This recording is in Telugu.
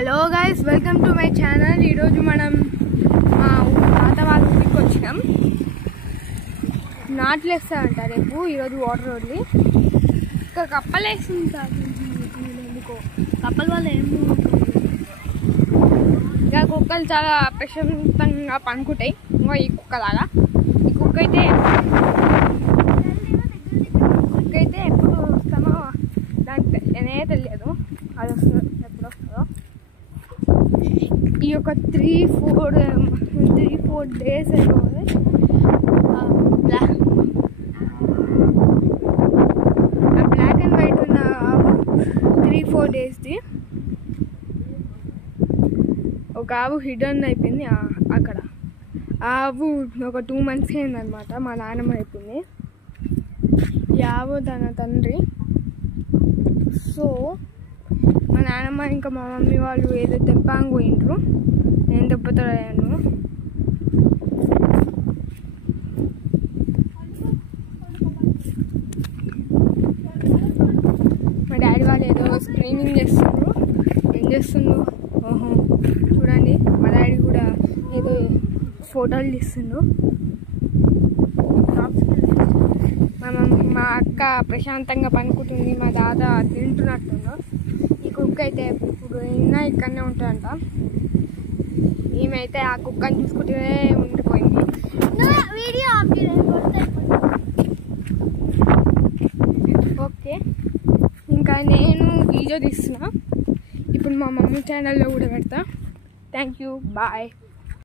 Hello guys, welcome to my channel. ఈరోజు మనం మా తాత వాళ్ళ ఊరికి వచ్చినాం. నాట్లు వేస్తారంట రేపు. ఈరోజు వాటర్ వదిలి ఇంకా కప్పలు వేస్తుంటారు. ఎందుకో కప్పల వల్ల ఏమో ఇంకా కుక్కలు చాలా ప్రశాంతంగా పనుకుంటాయి. ఇంకా ఈ కుక్కలాగా ఈ కుక్క అయితే ఎప్పుడు వస్తామో దానికి తెలియదు. అది వస్తుందో ఎప్పుడు వస్తుందో. ఈ యొక్క 3-4 డేస్ అయిపోతుంది. బ్లాక్ అండ్ వైట్ ఉన్న 3-4 డేస్ది ఒక ఆవు హిడన్ అయిపోయింది. అక్కడ ఆవు ఒక 2 months అయిందనమాట. మా నాన్నమ్మ అయిపోయింది. ఈ ఆవు తన తండ్రి. సో మా నాన్నమ్మ ఇంకా మా మమ్మీ వాళ్ళు ఏదో తెంపాంగు పోయిండ్రు. నేను దెబ్బతాను. మా డాడీ వాళ్ళు ఏదో స్క్రీనింగ్ చేస్తుండ్రు. ఏం చేస్తుండ్రు? ఓహో చూడండి, మా డాడీ కూడా ఏదో ఫోటోలు తీస్తుండ్రు. మా అక్క ప్రశాంతంగా పనుకుంటుంది. మా దాదా తింటున్నట్టుండు. ఈ కుక్క అయితే ఇప్పుడు అయినా ఇక్కడనే ఉంటుందంట. ఈమెయితే ఆ కుక్కని చూసుకుంటే ఉండిపోయింది. ఓకే, ఇంకా నేను వీడియో తీస్తున్నా. ఇప్పుడు మా మమ్మీ ఛానల్లో కూడా పెడతా. Thank you, bye.